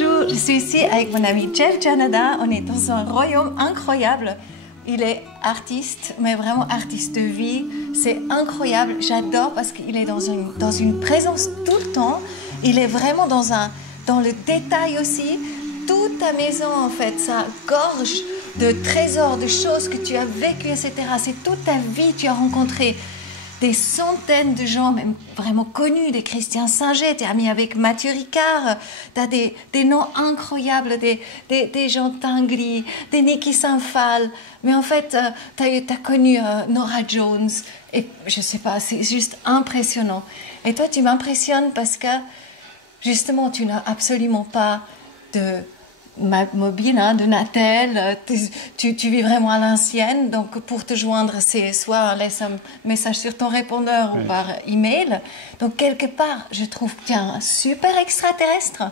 Bonjour, je suis ici avec mon ami Jeff Janada. On est dans un royaume incroyable. Il est artiste, mais vraiment artiste de vie. C'est incroyable. J'adore parce qu'il est dans une présence tout le temps. Il est vraiment dans le détail aussi. Toute ta maison, en fait, ça gorge de trésors, de choses que tu as vécues, etc. C'est toute ta vie, tu as rencontré des centaines de gens, même vraiment connus, des Christian Singer, tu es ami avec Mathieu Ricard, tu as des noms incroyables, des Jean Tinguely, des Niki Saint-Phal. Mais en fait, tu as connu Norah Jones, et je sais pas, c'est juste impressionnant. Et toi, tu m'impressionnes parce que, justement, tu n'as absolument pas de mobile, hein, de Natel, tu vis vraiment à l'ancienne, donc pour te joindre, c'est soit laisse un message sur ton répondeur ou par email. Donc quelque part, je trouve qu'il y a un super extraterrestre,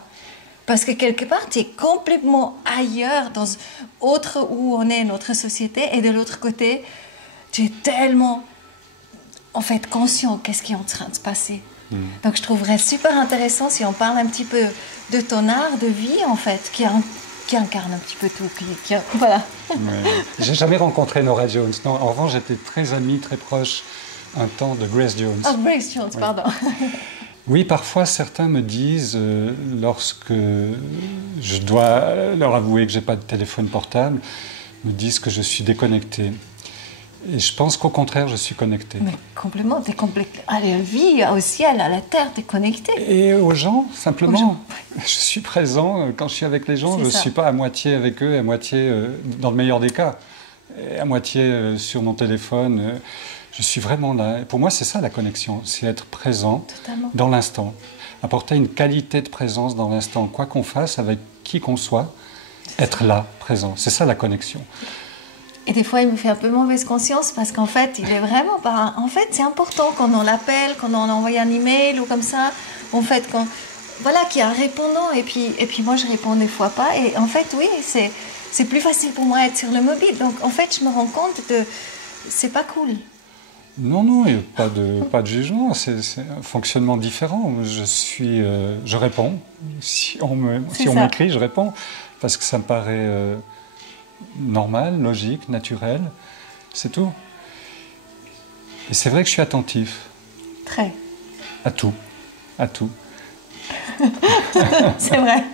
parce que quelque part, tu es complètement ailleurs, dans autre où on est, notre société, et de l'autre côté, tu es tellement, en fait, conscient qu'est-ce qui est en train de se passer. Donc je trouverais super intéressant si on parle un petit peu de ton art de vie, en fait, qui incarne un petit peu tout. Voilà. Ouais. J'ai jamais rencontré Norah Jones. Non, en revanche, j'étais très ami, très proche un temps de Grace Jones. Oh, Grace Jones, oui. Pardon. Oui, parfois certains me disent, lorsque je dois leur avouer que j'ai pas de téléphone portable, me disent que je suis déconnecté. Et je pense qu'au contraire, je suis connecté. Mais complètement, tu es connecté à la vie, au ciel, à la terre, tu es connecté. Et aux gens, simplement. Aux gens. Je suis présent. Quand je suis avec les gens, je ne suis pas à moitié avec eux, à moitié, dans le meilleur des cas, et à moitié sur mon téléphone. Je suis vraiment là. Et pour moi, c'est ça la connexion, c'est être présent dans l'instant. Apporter une qualité de présence dans l'instant, quoi qu'on fasse, avec qui qu'on soit, être là, présent. C'est ça la connexion. Et des fois, il me fait un peu mauvaise conscience parce qu'en fait, il est vraiment pas... En fait, c'est important quand on l'appelle, quand on envoie un email ou comme ça. En fait, voilà, qu'il y a un répondant et puis moi, je réponds des fois pas. Et en fait, oui, c'est plus facile pour moi d'être sur le mobile. Donc, en fait, je me rends compte que c'est pas cool. Non, il n'y a pas de jugement. C'est un fonctionnement différent. Je réponds. Si on m'écrit, je réponds. Parce que ça me paraît... normal, logique, naturel, c'est tout. Et c'est vrai que je suis attentif. Très. À tout. C'est vrai.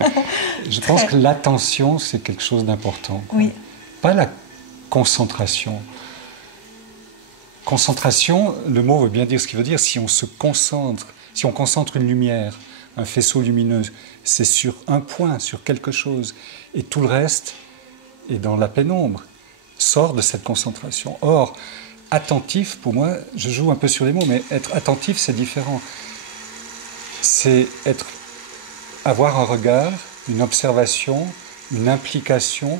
Je pense que l'attention, c'est quelque chose d'important. Oui. Pas la concentration. Concentration, le mot veut bien dire ce qu'il veut dire. Si on se concentre, si on concentre une lumière, un faisceau lumineux, c'est sur un point, sur quelque chose. Et tout le reste... et dans la pénombre, sort de cette concentration. Or, attentif, pour moi, je joue un peu sur les mots, mais être attentif, c'est différent. C'est avoir un regard, une observation, une implication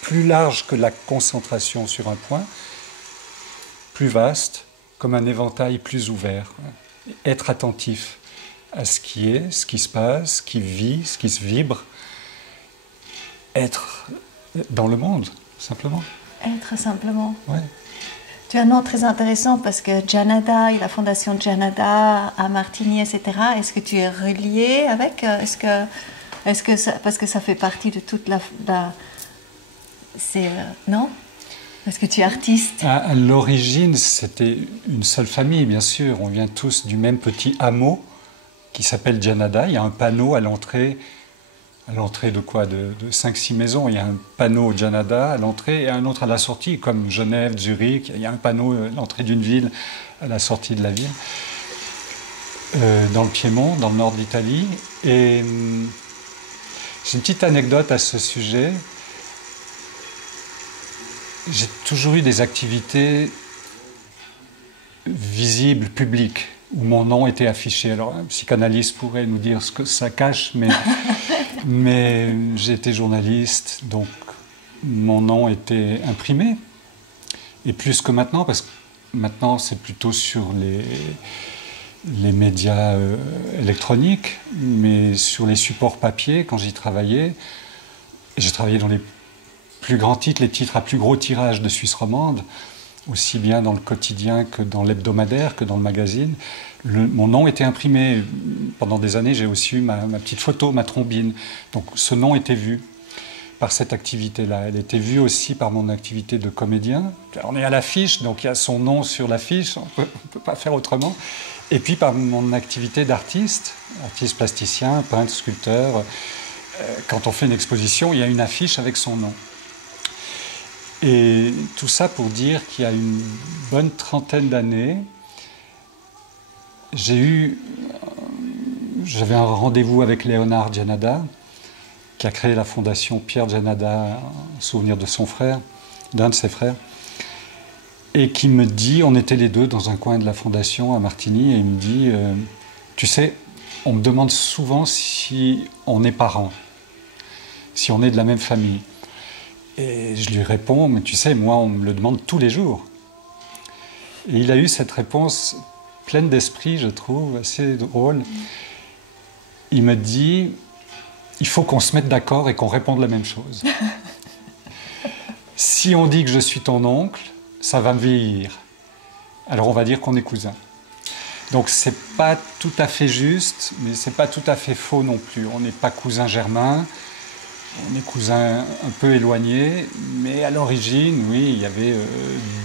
plus large que la concentration sur un point, plus vaste, comme un éventail plus ouvert. Être attentif à ce qui est, ce qui se passe, ce qui vit, ce qui se vibre. Être dans le monde, simplement. Être simplement. Ouais. Tu as un nom très intéressant parce que Janada et la fondation Janada à Martigny, etc. Est-ce que tu es relié avec parce que ça fait partie de toute la non? Est-ce que tu es artiste? À l'origine, c'était une seule famille, bien sûr. On vient tous du même petit hameau qui s'appelle Janada. Il y a un panneau à l'entrée. À l'entrée de quoi? De 5-6 maisons. Il y a un panneau Janada à l'entrée et un autre à la sortie, comme Genève, Zurich. Il y a un panneau à l'entrée d'une ville, à la sortie de la ville. Dans le Piémont, dans le nord de l'Italie. Et j'ai une petite anecdote à ce sujet. J'ai toujours eu des activités visibles, publiques, où mon nom était affiché. Alors, un psychanalyste pourrait nous dire ce que ça cache, mais j'ai été journaliste, donc mon nom était imprimé. Et plus que maintenant, parce que maintenant c'est plutôt sur les médias électroniques, mais sur les supports papier, quand j'y travaillais, j'ai travaillé dans les plus grands titres, les titres à plus gros tirage de Suisse romande, aussi bien dans le quotidien que dans l'hebdomadaire, que dans le magazine. Mon nom était imprimé. Pendant des années, j'ai aussi eu ma petite photo, ma trombine. Donc ce nom était vu par cette activité-là. Elle était vue aussi par mon activité de comédien. On est à l'affiche, donc il y a son nom sur l'affiche, on ne peut pas faire autrement. Et puis par mon activité d'artiste, artiste plasticien, peintre, sculpteur. Quand on fait une exposition, il y a une affiche avec son nom. Et tout ça pour dire qu'il y a une bonne trentaine d'années, j'avais un rendez-vous avec Léonard Gianada, qui a créé la fondation Pierre Gianada en souvenir de son frère, d'un de ses frères, et qui me dit, on était les deux dans un coin de la fondation à Martigny, et il me dit, tu sais, on me demande souvent si on est parents, si on est de la même famille. Et je lui réponds, mais tu sais, moi, on me le demande tous les jours. Et il a eu cette réponse pleine d'esprit, je trouve, assez drôle. Il me dit, il faut qu'on se mette d'accord et qu'on réponde la même chose. Si on dit que je suis ton oncle, ça va me vieillir. Alors on va dire qu'on est cousins. Donc c'est pas tout à fait juste, mais c'est pas tout à fait faux non plus. On n'est pas cousins germains, on est cousins un peu éloignés, mais à l'origine, oui, il y avait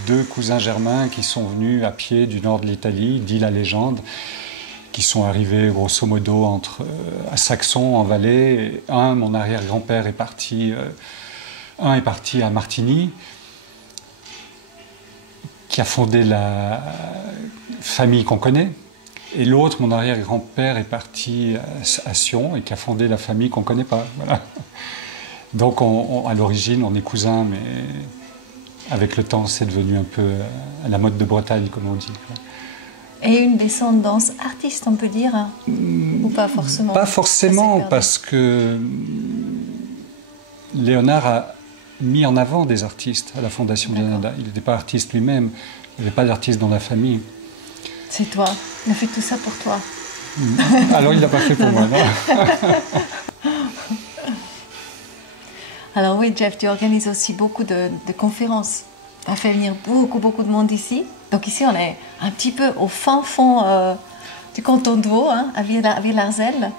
deux cousins germains qui sont venus à pied du nord de l'Italie, dit la légende, qui sont arrivés grosso modo à Saxon, en Valais. Mon arrière-grand-père est parti, un est parti à Martigny, qui a fondé la famille qu'on connaît, et l'autre, mon arrière-grand-père, est parti à Sion et qui a fondé la famille qu'on ne connaît pas. Voilà. Donc à l'origine, on est cousins, mais avec le temps, c'est devenu un peu à la mode de Bretagne, comme on dit. Et une descendance artiste, on peut dire, hein, ou pas forcément? Pas forcément, parce que Léonard a mis en avant des artistes à la Fondation Gianada. Il n'était pas artiste lui-même, il n'y avait pas d'artiste dans la famille. C'est toi, il a fait tout ça pour toi. Alors il ne l'a pas fait pour moi, non. Alors oui, Jeff, tu organises aussi beaucoup de conférences. Tu as fait venir beaucoup de monde ici. Donc ici, on est un petit peu au fin fond du canton de Vaud, hein, à Villars-Lez.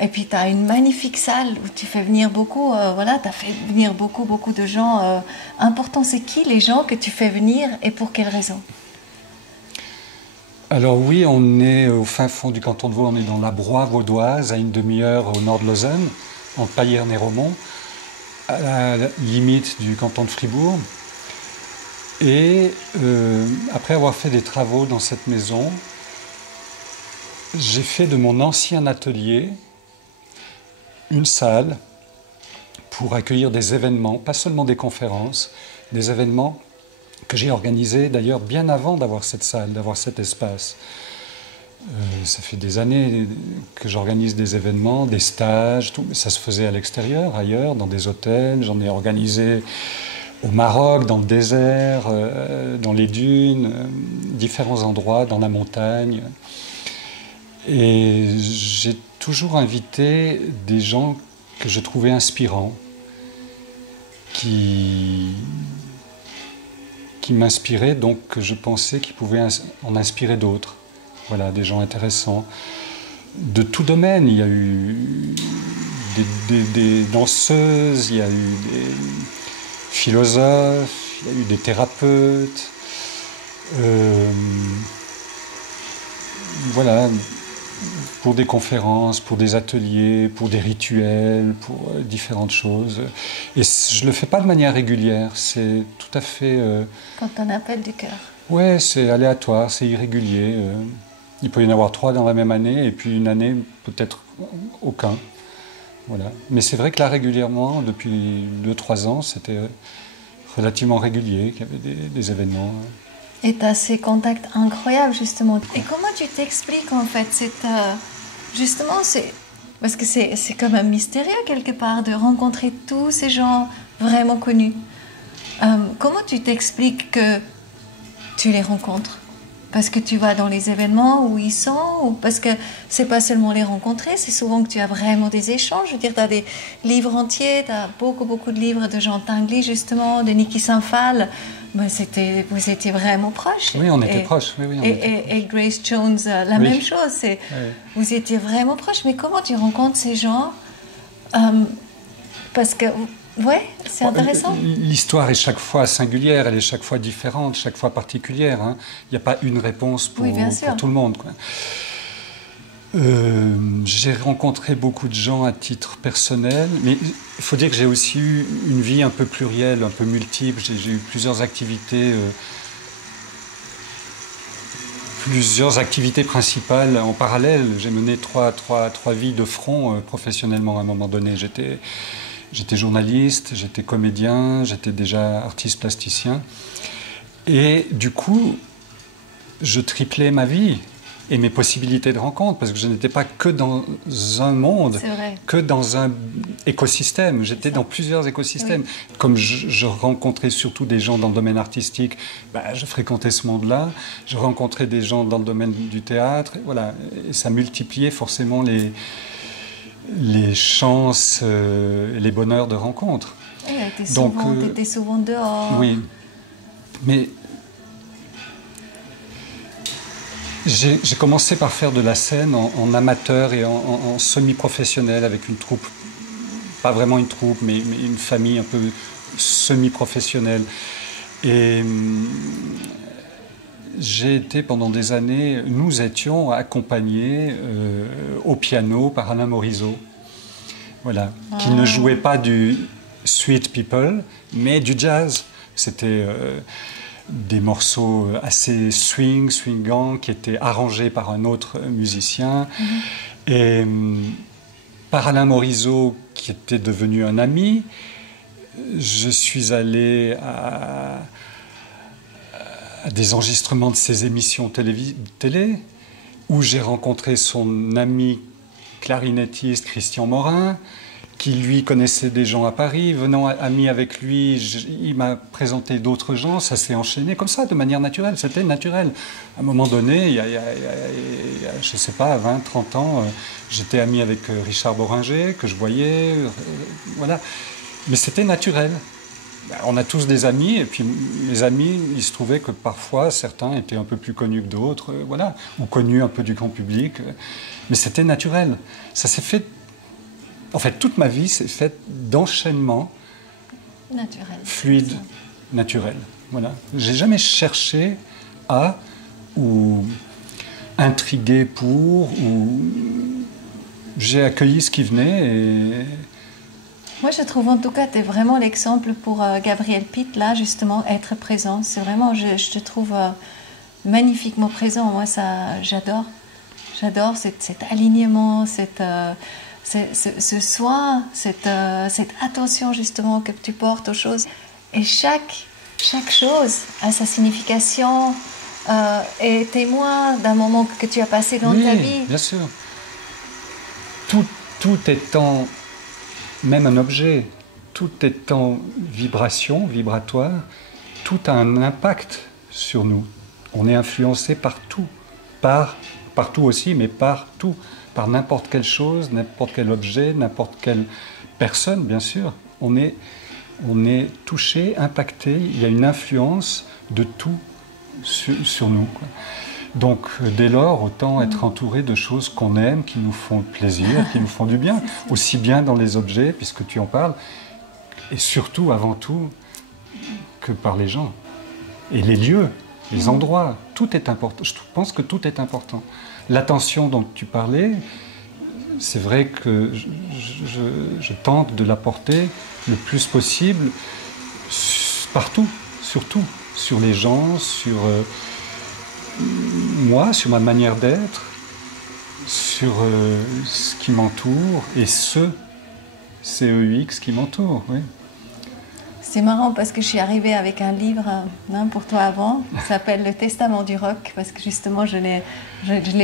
Et puis tu as une magnifique salle où tu fais venir beaucoup, tu as fait venir beaucoup de gens importants. C'est qui les gens que tu fais venir et pour quelles raisons? Alors oui, on est au fin fond du canton de Vaud, on est dans la Broye vaudoise, à une demi-heure au nord de Lausanne, entre Payerne et Romont, à la limite du canton de Fribourg. Et après avoir fait des travaux dans cette maison, j'ai fait de mon ancien atelier une salle pour accueillir des événements, pas seulement des conférences, des événements que j'ai organisés d'ailleurs bien avant d'avoir cette salle, d'avoir cet espace. Ça fait des années que j'organise des événements, des stages, tout. Ça se faisait à l'extérieur, ailleurs, dans des hôtels. J'en ai organisé au Maroc, dans le désert, dans les dunes, différents endroits, dans la montagne. Et j'ai toujours invité des gens que je trouvais inspirants, qui m'inspiraient, donc que je pensais qu'ils pouvaient en inspirer d'autres. Voilà, des gens intéressants. De tout domaine, il y a eu des danseuses, il y a eu des philosophes, il y a eu des thérapeutes. Voilà, pour des conférences, pour des ateliers, pour des rituels, pour différentes choses. Et je ne le fais pas de manière régulière, c'est tout à fait... Quand on appelle du cœur. Ouais, c'est aléatoire, c'est irrégulier. Il peut y en avoir 3 dans la même année, et puis une année, peut-être aucun. Voilà. Mais c'est vrai que là, régulièrement, depuis 2-3 ans, c'était relativement régulier, qu'il y avait des événements. Et tu as ces contacts incroyables, justement. Et comment tu t'expliques, en fait, justement, parce que c'est quand même mystérieux, quelque part, de rencontrer tous ces gens vraiment connus. Comment tu t'expliques que tu les rencontres? Parce que tu vas dans les événements où ils sont, ou parce que c'est pas seulement les rencontrer, c'est souvent que tu as vraiment des échanges. Je veux dire, tu as des livres entiers, tu as beaucoup de livres de Jean Tinguely, justement, de Niki Saint-Phal, Ben, vous étiez vraiment proches. Oui, on était proches. Oui, et Grace Jones, la même chose. Vous étiez vraiment proches. Mais comment tu rencontres ces gens? Parce que, ouais, c'est intéressant. L'histoire est chaque fois singulière, elle est chaque fois différente, chaque fois particulière. Hein. Il n'y a pas une réponse pour tout le monde, quoi. J'ai rencontré beaucoup de gens à titre personnel, mais il faut dire que j'ai aussi eu une vie un peu plurielle, un peu multiple. J'ai eu plusieurs activités principales en parallèle. J'ai mené trois vies de front professionnellement à un moment donné. J'étais journaliste, j'étais comédien, j'étais déjà artiste plasticien. Et du coup, je triplais ma vie et mes possibilités de rencontre, parce que je n'étais pas que dans un monde, que dans un écosystème. J'étais dans plusieurs écosystèmes. Oui. Comme je rencontrais surtout des gens dans le domaine artistique, je fréquentais ce monde-là. Je rencontrais des gens dans le domaine du théâtre. Voilà. Et ça multipliait forcément les chances, les bonheurs de rencontre. Oui, tu étais souvent dehors. Oui. Mais j'ai commencé par faire de la scène en amateur et en semi-professionnel avec une troupe, pas vraiment une troupe, mais une famille un peu semi-professionnelle. Et j'ai été pendant des années, nous étions accompagnés au piano par Alain Morisot, voilà, qui ne jouait pas du Sweet People, mais du jazz. C'était des morceaux assez swingants, qui étaient arrangés par un autre musicien. Et par Alain Morisot, qui était devenu un ami, je suis allé à des enregistrements de ses émissions télé, où j'ai rencontré son ami clarinettiste Christian Morin, qui lui connaissait des gens à Paris. Venant ami avec lui, il m'a présenté d'autres gens, ça s'est enchaîné comme ça, de manière naturelle, c'était naturel. À un moment donné, il y a je ne sais pas, 20, 30 ans, j'étais ami avec Richard Boringer, que je voyais, voilà. Mais c'était naturel. On a tous des amis, et puis mes amis, il se trouvait que parfois, certains étaient un peu plus connus que d'autres, voilà, ou connus un peu du grand public. Mais c'était naturel. Ça s'est fait... En fait, toute ma vie s'est faite d'enchaînements fluides, naturels. Voilà. J'ai jamais cherché à, ou intrigué pour, ou j'ai accueilli ce qui venait et... Moi, je trouve en tout cas, tu es vraiment l'exemple pour Gabriel Pitt, là, justement, être présent. C'est vraiment, je te trouve magnifiquement présent. Moi, ça, j'adore. J'adore cet alignement, ce soin, cette attention, justement, que tu portes aux choses. Et chaque chose a sa signification, est témoin d'un moment que tu as passé dans ta vie. Oui, bien sûr. Tout étant... Même un objet, tout étant vibration, vibratoire, tout a un impact sur nous. On est influencé par tout, partout aussi, mais par tout, par n'importe quelle chose, n'importe quel objet, n'importe quelle personne, bien sûr. On est touché, impacté, il y a une influence de tout sur nous, quoi. Donc, dès lors, autant être entouré de choses qu'on aime, qui nous font plaisir, qui nous font du bien, aussi bien dans les objets, puisque tu en parles, et surtout, avant tout, que par les gens. Et les lieux, les endroits, tout est important. Je pense que tout est important. L'attention dont tu parlais, c'est vrai que je tente de l'apporter le plus possible partout, surtout, sur les gens, sur... moi, sur ma manière d'être, sur ce qui m'entoure et CEX qui m'entoure, oui. C'est marrant parce que je suis arrivée avec un livre pour toi avant, qui s'appelle Le Testament du rock, parce que justement je l'ai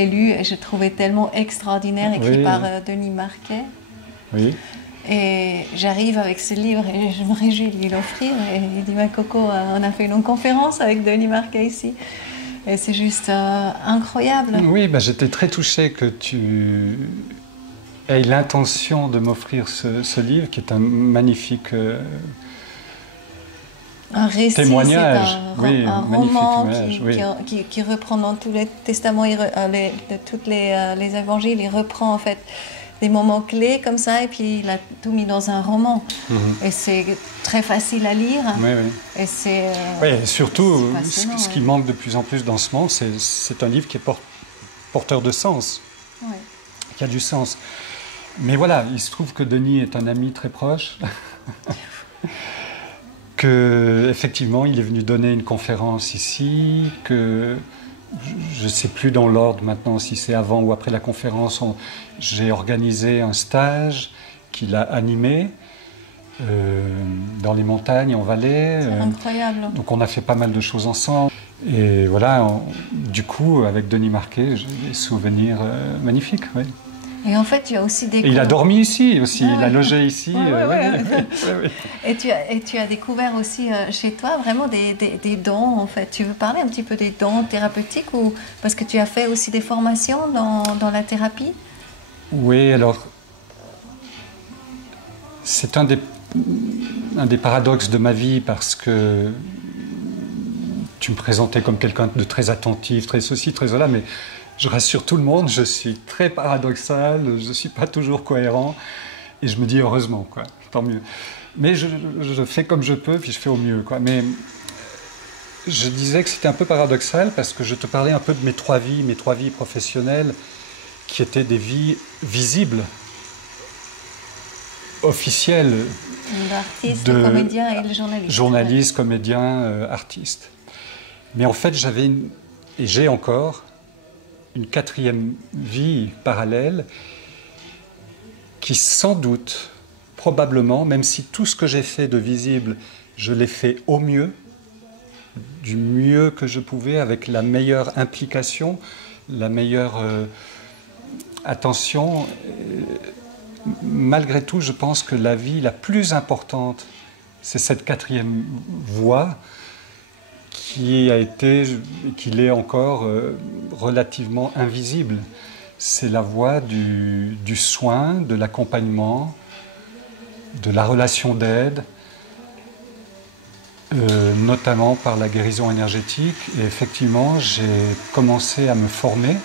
lu et je trouvais tellement extraordinaire, écrit par Denis Marquet. Oui. Et j'arrive avec ce livre et je me réjouis de lui l'offrir. Et il dit, Coco, on a fait une longue conférence avec Denis Marquet ici. Et c'est juste incroyable. Oui, j'étais très touché que tu aies l'intention de m'offrir ce livre, qui est un magnifique Un récit, témoignage, c'est un magnifique roman témoignage, oui. qui reprend dans tous les testaments, de tous les évangiles, il reprend en fait des moments clés comme ça, et puis il a tout mis dans un roman. Et c'est très facile à lire. Oui, oui. Et c'est... Oui, et surtout, c'est passionnant, ce qui manque de plus en plus dans ce monde, c'est un livre qui est porteur de sens, ouais. qui a du sens. Mais voilà, il se trouve que Denis est un ami très proche, que effectivement, il est venu donner une conférence ici, que je ne sais plus dans l'ordre maintenant si c'est avant ou après la conférence, j'ai organisé un stage qu'il a animé dans les montagnes, en Valais. C'est incroyable. Donc on a fait pas mal de choses ensemble. Et voilà, du coup, avec Denis Marquet, j'ai des souvenirs magnifiques. Oui. Et en fait, tu as aussi Et il a dormi ici aussi, Ah, il a logé ici. Ouais. Et tu as découvert aussi chez toi vraiment des dons, en fait. Tu veux parler un petit peu des dons thérapeutiques, ou parce que tu as fait aussi des formations dans la thérapie? Oui, alors, c'est un des paradoxes de ma vie, parce que tu me présentais comme quelqu'un de très attentif, très ceci, très cela, mais je rassure tout le monde, je suis très paradoxal, je ne suis pas toujours cohérent, et je me dis heureusement, quoi, tant mieux. Mais je fais comme je peux, puis je fais au mieux, quoi. Mais je disais que c'était un peu paradoxal, parce que je te parlais un peu de mes trois vies professionnelles, qui étaient des vies visibles, officielles. L'artiste, le comédien et le journaliste. Journaliste, comédien, artiste. Mais en fait, et j'ai encore une quatrième vie parallèle qui, sans doute, probablement, même si tout ce que j'ai fait de visible, je l'ai fait au mieux, du mieux que je pouvais, avec la meilleure implication, la meilleure attention. Malgré tout, je pense que la vie la plus importante, c'est cette quatrième voie, qui a été, et qui l'est encore, relativement invisible. C'est la voie du soin, de l'accompagnement, de la relation d'aide, notamment par la guérison énergétique. Et effectivement, j'ai commencé à me former.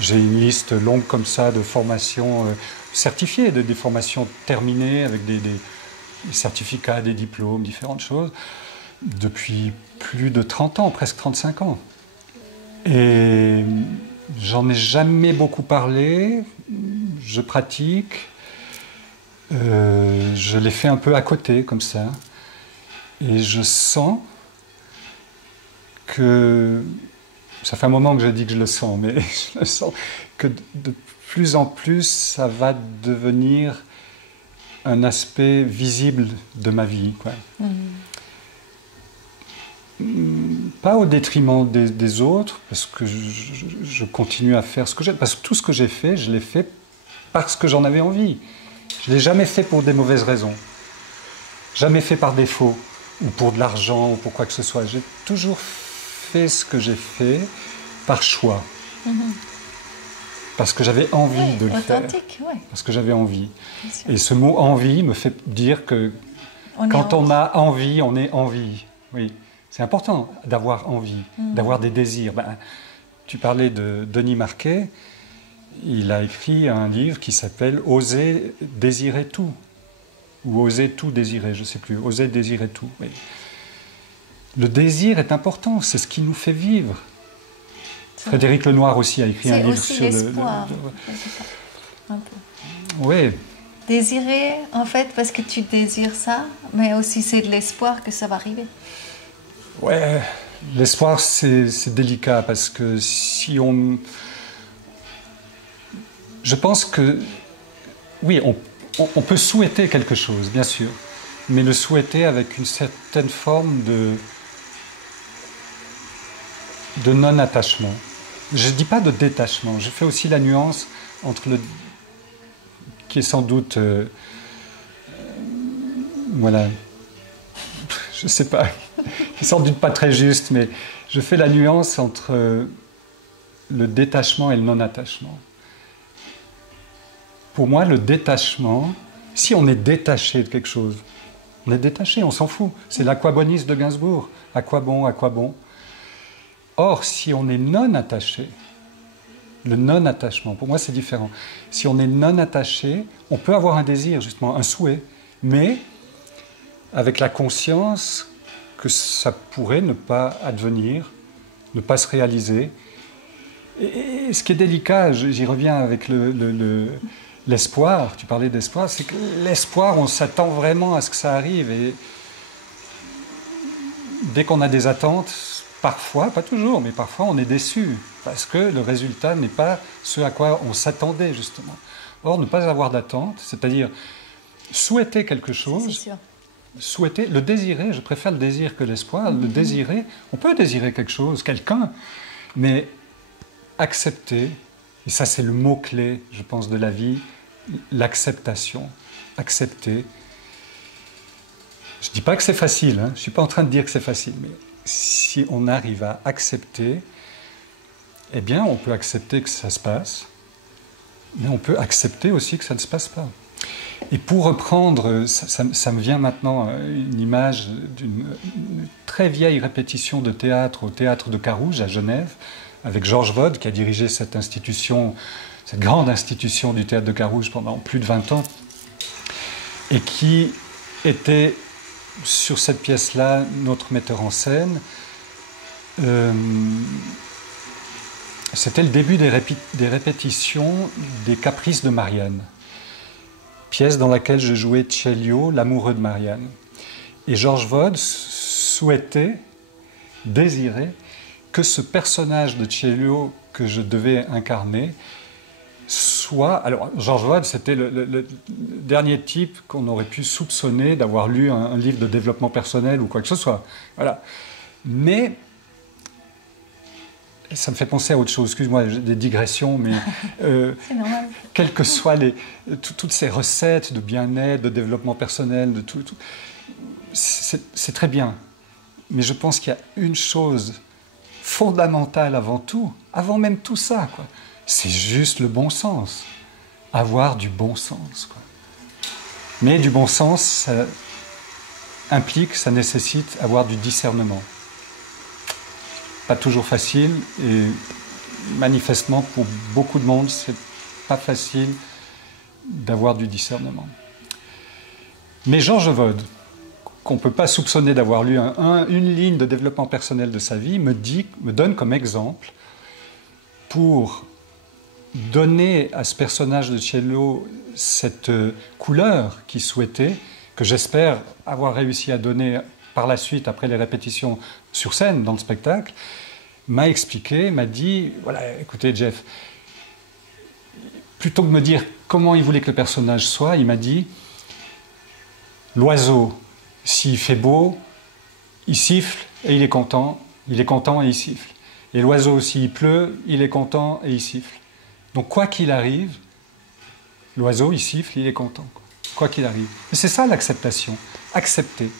J'ai une liste longue comme ça de formations certifiées, des formations terminées avec des certificats, des diplômes, différentes choses, depuis plus de 30 ans, presque 35 ans. Et j'en ai jamais beaucoup parlé, je pratique, je l'ai fait un peu à côté, comme ça, et je sens que, ça fait un moment que je dis que je le sens, mais je le sens, que de plus en plus, ça va devenir un aspect visible de ma vie, quoi. Pas au détriment des autres, parce que je continue à faire ce que j'ai. Parce que tout ce que j'ai fait, je l'ai fait parce que j'en avais envie. Je ne l'ai jamais fait pour des mauvaises raisons. Jamais fait par défaut, ou pour de l'argent, ou pour quoi que ce soit. J'ai toujours fait ce que j'ai fait par choix. Parce que j'avais envie de le faire. Ouais. Parce que j'avais envie. Et ce mot « envie » me fait dire que quand on a envie, on est en vie. Oui. C'est important d'avoir envie, d'avoir des désirs. Tu parlais de Denis Marquet, il a écrit un livre qui s'appelle « Oser désirer tout » ou « Oser tout désirer », je ne sais plus, « Oser désirer tout ». Oui. Le désir est important, c'est ce qui nous fait vivre. Frédéric Lenoir aussi a écrit un livre sur l'espoir. Un peu. Oui. Désirer, en fait, parce que tu désires ça, mais aussi c'est de l'espoir que ça va arriver. Ouais, l'espoir c'est délicat, parce que si on... Je pense que, oui, on peut souhaiter quelque chose, bien sûr, mais le souhaiter avec une certaine forme de non-attachement. Je ne dis pas de détachement, je fais aussi la nuance entre le... qui est sans doute... voilà... Je ne sais pas, qui est sans doute pas très juste, mais je fais la nuance entre le détachement et le non-attachement. Pour moi, le détachement, si on est détaché de quelque chose, On est détaché, on s'en fout. C'est l'aquaboniste de Gainsbourg. À quoi bon, à quoi bon? Or, si on est non attaché, le non-attachement, pour moi c'est différent. Si on est non attaché, on peut avoir un désir, justement, un souhait, mais avec la conscience que ça pourrait ne pas advenir, ne pas se réaliser. Et ce qui est délicat, j'y reviens avec l'espoir, tu parlais d'espoir, c'est que l'espoir, on s'attend vraiment à ce que ça arrive. Et dès qu'on a des attentes, parfois, pas toujours, mais parfois on est déçu, parce que le résultat n'est pas ce à quoi on s'attendait, justement. Or, ne pas avoir d'attente, c'est-à-dire souhaiter quelque chose, souhaiter, le désirer, je préfère le désir que l'espoir, le désirer, on peut désirer quelque chose, quelqu'un, mais accepter, et ça c'est le mot-clé, je pense, de la vie, l'acceptation, accepter. Je ne dis pas que c'est facile, hein, je ne suis pas en train de dire que c'est facile, mais si on arrive à accepter, eh bien on peut accepter que ça se passe, mais on peut accepter aussi que ça ne se passe pas. Et pour reprendre, ça me vient maintenant une image d'une très vieille répétition de théâtre au théâtre de Carouge à Genève, avec Georges Vode qui a dirigé cette institution, cette grande institution du théâtre de Carouge pendant plus de 20 ans, et qui était sur cette pièce-là notre metteur en scène. C'était le début des répétitions des Caprices de Marianne, pièce dans laquelle je jouais Celio, l'amoureux de Marianne. Et Georges Vode souhaitait, désirait que ce personnage de Celio que je devais incarner soit... Alors, Georges Vode, c'était le dernier type qu'on aurait pu soupçonner d'avoir lu un livre de développement personnel ou quoi que ce soit. Voilà. Mais... ça me fait penser à autre chose, excuse-moi, des digressions, mais c'est normal. Quelles que soient toutes ces recettes de bien-être, de développement personnel, de tout c'est très bien. Mais je pense qu'il y a une chose fondamentale avant tout, avant même tout ça, quoi. C'est juste le bon sens. Avoir du bon sens, quoi. Mais du bon sens, ça implique, ça nécessite avoir du discernement. Pas toujours facile, et manifestement pour beaucoup de monde, c'est pas facile d'avoir du discernement. Mais Georges Vode, qu'on ne peut pas soupçonner d'avoir lu une ligne de développement personnel de sa vie, me donne comme exemple pour donner à ce personnage de Celio cette couleur qu'il souhaitait, que j'espère avoir réussi à donner par la suite, après les répétitions sur scène, dans le spectacle, m'a expliqué, m'a dit, voilà, écoutez Jeff, plutôt que de me dire comment il voulait que le personnage soit, il m'a dit, l'oiseau, s'il fait beau, il siffle et il est content et il siffle. Et l'oiseau, s'il pleut, il est content et il siffle. Donc quoi qu'il arrive, l'oiseau, il siffle, il est content. Quoi qu'il arrive. Et c'est ça l'acceptation, accepter.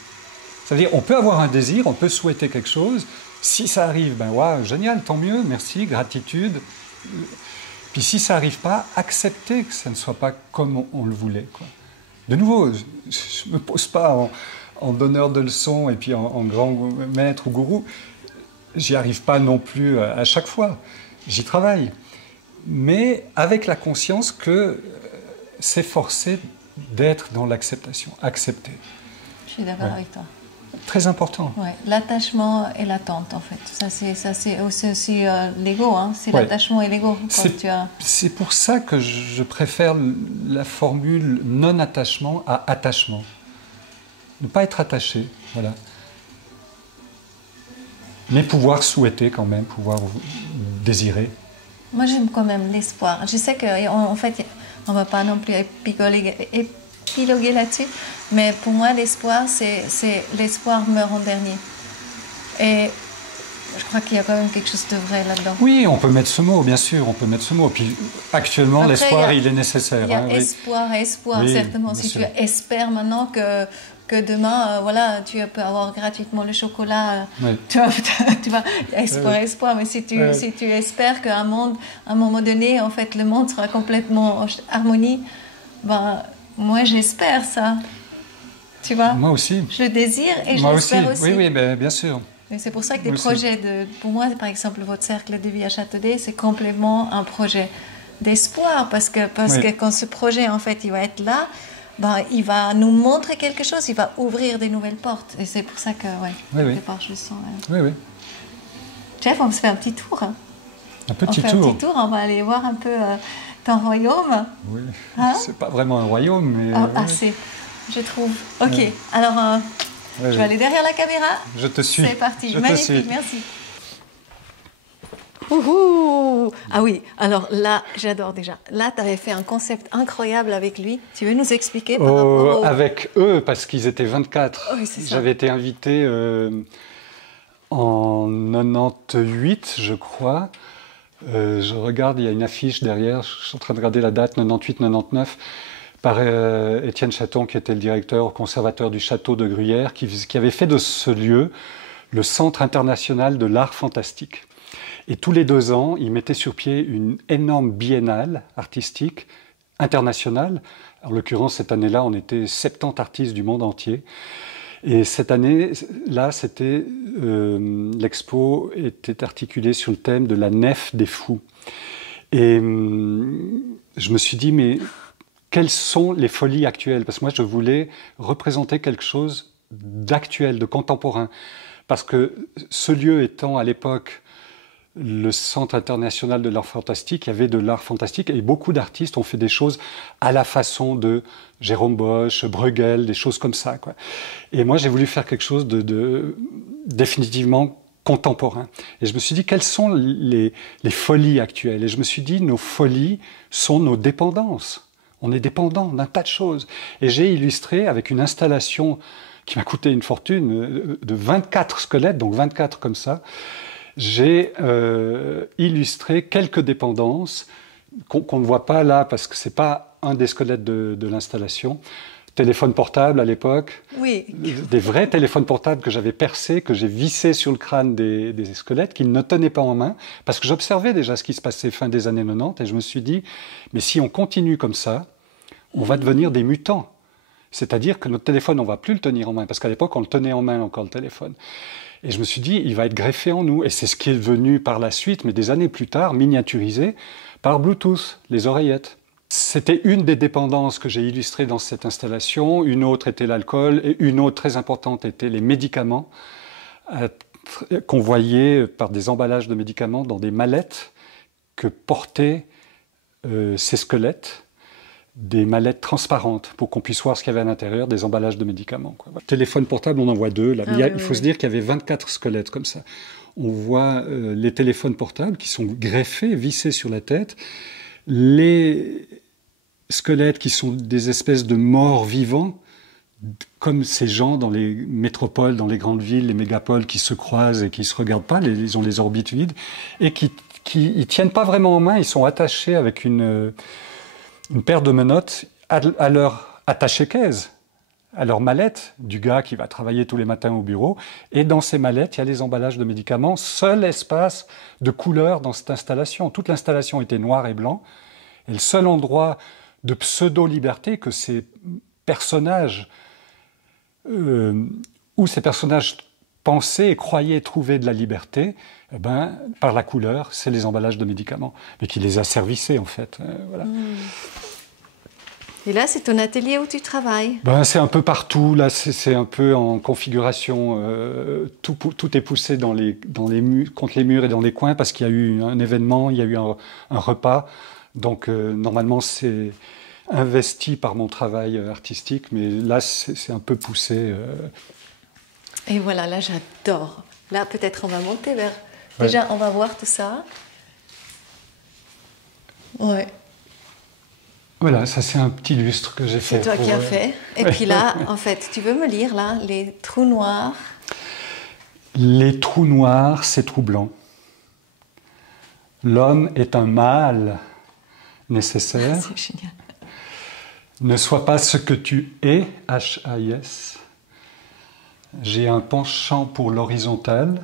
C'est-à-dire, on peut avoir un désir, on peut souhaiter quelque chose. Si ça arrive, ben ouais, génial, tant mieux, merci, gratitude. Puis si ça n'arrive pas, accepter que ça ne soit pas comme on le voulait, quoi. De nouveau, je ne me pose pas en donneur de leçons et puis en grand maître ou gourou. J'y arrive pas non plus à chaque fois. J'y travaille. Mais avec la conscience que s'efforcer d'être dans l'acceptation, accepter. Je suis d'accord avec toi. Très important. Ouais. L'attachement et l'attente, en fait. Ça, c'est aussi l'ego, hein. C'est l'attachement et l'ego. C'est pour ça que je préfère la formule non-attachement à attachement. Ne pas être attaché, voilà. Mais pouvoir souhaiter quand même, pouvoir désirer. Moi, j'aime quand même l'espoir. Je sais qu'en fait, on ne va pas non plus épiloguer là-dessus, mais pour moi, l'espoir, c'est l'espoir meurt en dernier. Et je crois qu'il y a quand même quelque chose de vrai là-dedans. Oui, on peut mettre ce mot, bien sûr, on peut mettre ce mot. Puis actuellement, l'espoir, il est nécessaire. Il y a espoir et espoir, oui, certainement. Si tu espères maintenant que demain, voilà, tu peux avoir gratuitement le chocolat, tu vas espoir, mais si tu espères qu'à un moment donné, en fait, le monde sera complètement en harmonie, ben, moi, j'espère ça. tu vois. Moi aussi. Je le désire et je Moi aussi. l'espère aussi. Oui, oui, ben, bien sûr. Et c'est pour ça que des Moi aussi. projets pour moi, par exemple, votre cercle de vie à Châteaudet, c'est complètement un projet d'espoir parce que quand ce projet, en fait, il va être là, ben, il va nous montrer quelque chose, il va ouvrir des nouvelles portes. Et c'est pour ça que, quelque part, je le sens. Oui, oui. Jeff, on se fait un petit tour. Un petit on fait tour. un petit tour, on va aller voir un peu ton royaume. Oui, Hein? c'est pas vraiment un royaume, mais... Assez, je trouve. Ok, alors je vais aller derrière la caméra. Je te suis. C'est parti, Je magnifique, te suis. merci. Ouhou. Ah oui, alors là, j'adore déjà. Là, tu avais fait un concept incroyable avec lui. Tu veux nous expliquer par rapport Avec eux, parce qu'ils étaient 24. Oui, c'est ça. J'avais été invité en 98, je crois. Je regarde, il y a une affiche derrière, je suis en train de regarder la date, 98-99, par Étienne Chaton, qui était le directeur conservateur du château de Gruyère, qui avait fait de ce lieu le Centre international de l'art fantastique. Et tous les 2 ans, il mettait sur pied une énorme biennale artistique internationale. En l'occurrence, cette année-là, on était 70 artistes du monde entier. Et cette année-là, l'expo était articulée sur le thème de la nef des fous. Et je me suis dit, mais quelles sont les folies actuelles? Parce que moi, je voulais représenter quelque chose d'actuel, de contemporain. Parce que ce lieu étant à l'époque le Centre international de l'art fantastique, il y avait de l'art fantastique et beaucoup d'artistes ont fait des choses à la façon de Jérôme Bosch, Bruegel, des choses comme ça, quoi. Et moi, j'ai voulu faire quelque chose de définitivement contemporain. Et je me suis dit, quelles sont les folies actuelles? Et je me suis dit, nos folies sont nos dépendances. On est dépendant d'un tas de choses. Et j'ai illustré avec une installation qui m'a coûté une fortune, de 24 squelettes, donc 24 comme ça. J'ai illustré quelques dépendances qu'on ne voit pas là parce que ce n'est pas un des squelettes de l'installation. Téléphone portable à l'époque, oui. Des vrais téléphones portables que j'avais percés, que j'ai vissés sur le crâne des squelettes, qu'ils ne tenaient pas en main, parce que j'observais déjà ce qui se passait fin des années 90 et je me suis dit, mais si on continue comme ça, on va devenir des mutants. C'est-à-dire que notre téléphone, on ne va plus le tenir en main, parce qu'à l'époque, on le tenait en main encore le téléphone. Et je me suis dit, il va être greffé en nous. Et c'est ce qui est venu par la suite, mais des années plus tard, miniaturisé par Bluetooth, les oreillettes. C'était une des dépendances que j'ai illustrées dans cette installation. Une autre était l'alcool et une autre très importante était les médicaments qu'on voyait par des emballages de médicaments dans des mallettes que portaient ces squelettes. Des mallettes transparentes pour qu'on puisse voir ce qu'il y avait à l'intérieur, des emballages de médicaments, quoi. Téléphone portable, on en voit 2. Là. Il faut se dire qu'il y avait 24 squelettes comme ça. On voit les téléphones portables qui sont greffés, vissés sur la tête. Les squelettes qui sont des espèces de morts vivants, comme ces gens dans les métropoles, dans les grandes villes, les mégapoles qui se croisent et qui ne se regardent pas, ils ont les orbites vides, et qui ne tiennent pas vraiment en main, ils sont attachés avec une paire de menottes à leur attaché-caisse, à leur mallette du gars qui va travailler tous les matins au bureau. Et dans ces mallettes, il y a les emballages de médicaments. Seul espace de couleur dans cette installation. Toute l'installation était noir et blanc. Et le seul endroit de pseudo-liberté que ces personnages, où ces personnages pensaient et croyaient trouver de la liberté, eh ben, par la couleur, c'est les emballages de médicaments, mais qui les a servicés en fait. Voilà. Et là, c'est ton atelier où tu travailles? Ben, c'est un peu partout, là c'est un peu en configuration, tout est poussé contre les murs et dans les coins parce qu'il y a eu un événement, il y a eu un repas, donc normalement c'est investi par mon travail artistique, mais là c'est un peu poussé. Et voilà, là j'adore. Là peut-être on va monter vers... Déjà on va voir tout ça. Ouais. Voilà, ça c'est un petit lustre que j'ai fait. C'est toi qui as fait. Et puis là, en fait, tu veux me lire là, les trous noirs? Les trous noirs, c'est troublant. L'homme est un mal nécessaire. C'est génial. Ne sois pas ce que tu es, H-A-I-S. J'ai un penchant pour l'horizontal.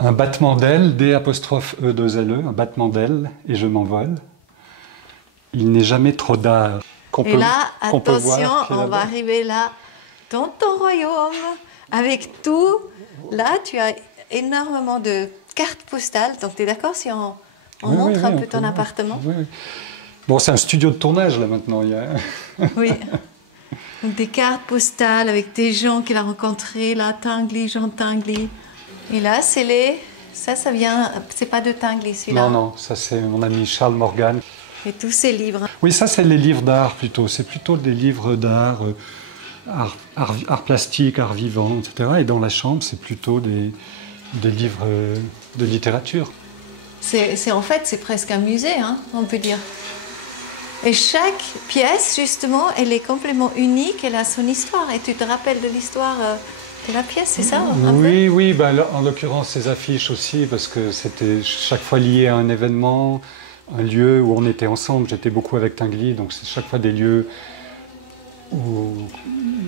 Un battement d'aile, D''E2LE, un battement d'aile, et je m'envole. Il n'est jamais trop d'art. Et là, qu'on peut attention, voir, qui est on va là-bas. arriver là, dans ton royaume, avec tout. Là, tu as énormément de cartes postales. Donc, tu es d'accord si on Oui, montre oui, un oui, peu on ton peut voir. appartement? Oui, oui. Bon, c'est un studio de tournage là maintenant. Oui. Donc, des cartes postales avec des gens qu'il a rencontrés, là, Tinguely, Jean Tinguely. Et là, c'est les... Ça vient... C'est pas de Tinguely, celui-là. Non, non, ça c'est mon ami Charles Morgan. Et tous ces livres. Oui, ça c'est les livres d'art plutôt. C'est plutôt des livres d'art, art plastique, art vivant, etc. Et dans la chambre, c'est plutôt des livres de littérature. En fait, c'est presque un musée, hein, on peut dire. Et chaque pièce, justement, elle est complètement unique, elle a son histoire. Et tu te rappelles de l'histoire de la pièce, c'est ça? Un peu Oui, oui, ben, là, en l'occurrence ces affiches aussi, parce que c'était chaque fois lié à un événement, un lieu où on était ensemble. J'étais beaucoup avec Tinguely, donc c'est chaque fois des lieux où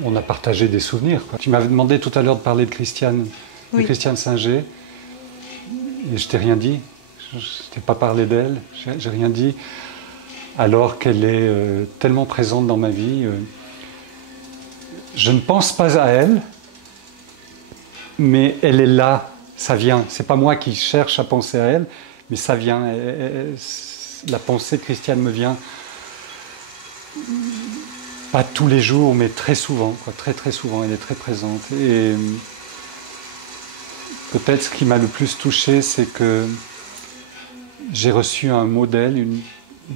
on a partagé des souvenirs, quoi. Tu m'avais demandé tout à l'heure de parler de Christiane, Oui. de Christiane Singer, et je t'ai rien dit. Je t'ai pas parlé d'elle, j'ai rien dit, alors qu'elle est tellement présente dans ma vie. Je ne pense pas à elle, mais elle est là, ça vient. C'est pas moi qui cherche à penser à elle, mais ça vient. La pensée de Christiane me vient, pas tous les jours, mais très souvent, quoi. Très très souvent, elle est très présente. Et peut-être ce qui m'a le plus touché, c'est que j'ai reçu un mot d'elle, une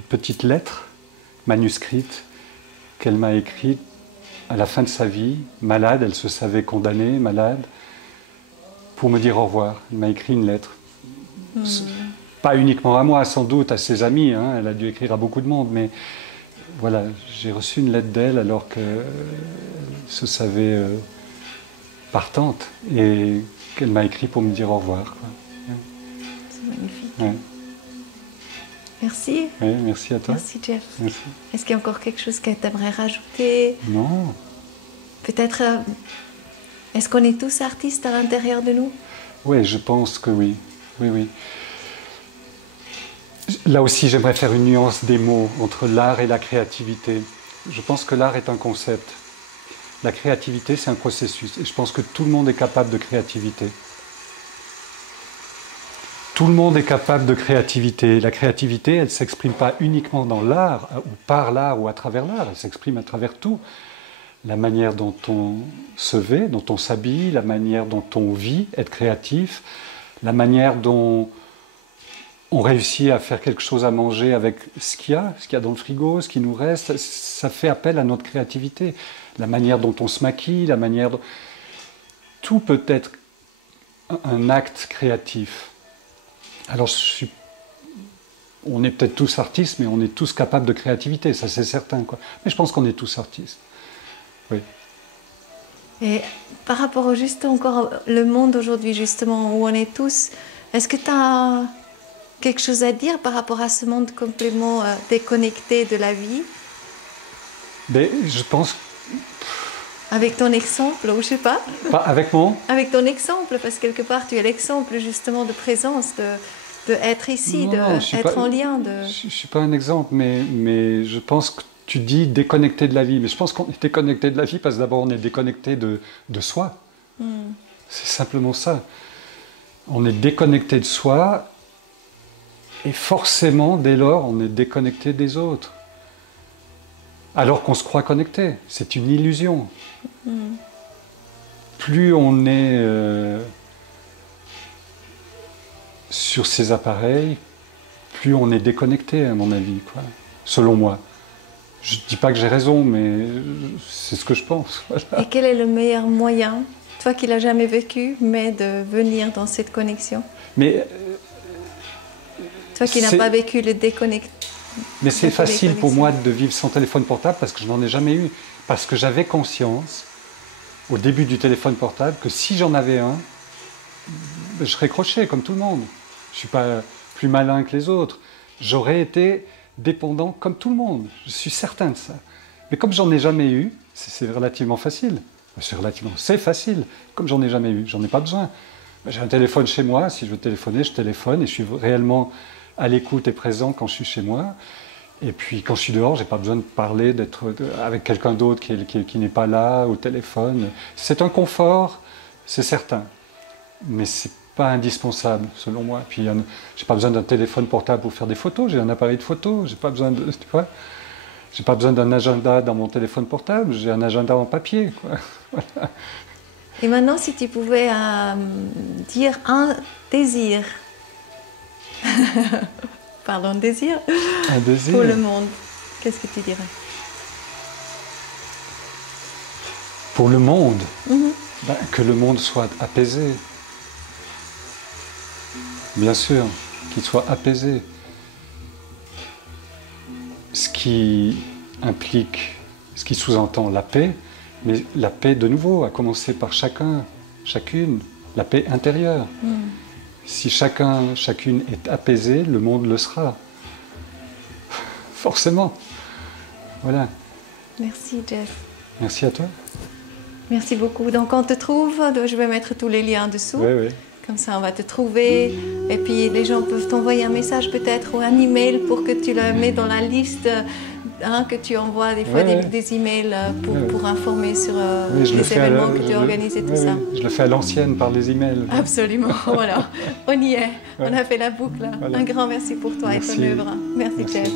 petite lettre manuscrite qu'elle m'a écrite à la fin de sa vie, malade, elle se savait condamnée, malade, pour me dire au revoir. Elle m'a écrit une lettre. Pas uniquement à moi, sans doute, à ses amis, hein. Elle a dû écrire à beaucoup de monde, mais voilà, j'ai reçu une lettre d'elle alors qu'elle se savait partante, et qu'elle m'a écrit pour me dire au revoir, quoi. C'est magnifique. Ouais. Merci. Oui, merci à toi. Merci, Jeff. Merci. Est-ce qu'il y a encore quelque chose que tu aimerais rajouter? Non. Peut-être, est-ce qu'on est tous artistes à l'intérieur de nous? Oui, je pense que oui. Oui, oui. Là aussi, j'aimerais faire une nuance des mots entre l'art et la créativité. Je pense que l'art est un concept. La créativité, c'est un processus. Et je pense que tout le monde est capable de créativité. Tout le monde est capable de créativité. La créativité, elle ne s'exprime pas uniquement dans l'art, ou par l'art, ou à travers l'art. Elle s'exprime à travers tout. La manière dont on se vêt, dont on s'habille, la manière dont on vit, être créatif, la manière dont on réussit à faire quelque chose à manger avec ce qu'il y a dans le frigo, ce qui nous reste, ça fait appel à notre créativité. La manière dont on se maquille, la manière dont... Tout peut être un acte créatif. Alors, on est peut-être tous artistes, mais on est tous capables de créativité, ça c'est certain, quoi. Mais je pense qu'on est tous artistes. Oui. Et par rapport au juste encore le monde aujourd'hui, justement, où on est tous, est-ce que tu as quelque chose à dire par rapport à ce monde complètement déconnecté de la vie? Mais je pense... Avec ton exemple, ou je sais pas? Pas avec mon... Avec ton exemple, parce que quelque part, tu es l'exemple justement de présence, de être ici, d'être en lien. Je ne suis pas un exemple, mais je pense que tu dis déconnecté de la vie. Mais je pense qu'on est déconnecté de la vie parce que d'abord on est déconnecté de soi. C'est simplement ça. On est déconnecté de soi et forcément, dès lors, on est déconnecté des autres. Alors qu'on se croit connecté. C'est une illusion. Plus on est sur ces appareils, plus on est déconnecté, à mon avis, quoi. Selon moi. Je ne dis pas que j'ai raison, mais c'est ce que je pense. Voilà. Et quel est le meilleur moyen, toi qui l'as jamais vécu, mais de venir dans cette connexion? Mais toi qui n'as pas vécu le déconnecté. Mais c'est facile pour moi de vivre sans téléphone portable parce que je n'en ai jamais eu. Parce que j'avais conscience, au début du téléphone portable, que si j'en avais un, je serais croché comme tout le monde. Je ne suis pas plus malin que les autres. J'aurais été dépendant comme tout le monde. Je suis certain de ça. Mais comme j'en ai jamais eu, c'est relativement facile. C'est facile. Comme j'en ai jamais eu, j'en ai pas besoin. J'ai un téléphone chez moi. Si je veux téléphoner, je téléphone et je suis réellement à l'écoute et présent quand je suis chez moi. Et puis quand je suis dehors, j'ai pas besoin de parler, d'être avec quelqu'un d'autre qui n'est pas là au téléphone. C'est un confort, c'est certain, mais c'est pas indispensable selon moi. Puis j'ai pas besoin d'un téléphone portable pour faire des photos. J'ai un appareil de photo. J'ai pas besoin de, tu vois, j'ai pas besoin d'un agenda dans mon téléphone portable. J'ai un agenda en papier, quoi. Voilà. Et maintenant, si tu pouvais dire un désir, pardon, désir, Un désir. pour le monde, qu'est-ce que tu dirais? Pour le monde, que le monde soit apaisé. Bien sûr, qu'il soit apaisé. Ce qui implique, ce qui sous-entend la paix, mais la paix de nouveau, à commencer par chacun, chacune, la paix intérieure. Si chacun, chacune est apaisé, le monde le sera. Forcément. Voilà. Merci, Jeff. Merci à toi. Merci beaucoup. Donc, on te trouve, je vais mettre tous les liens en dessous. Oui, oui. Comme ça, on va te trouver. Et puis, les gens peuvent t'envoyer un message peut-être ou un email pour que tu le mets dans la liste, que tu envoies des fois des emails pour informer sur les événements que tu organises et tout ça. Je le fais à l'ancienne par les emails. Absolument, voilà. On y est. Ouais. On a fait la boucle. Voilà. Un grand merci pour toi et ton œuvre. Merci, Jeff.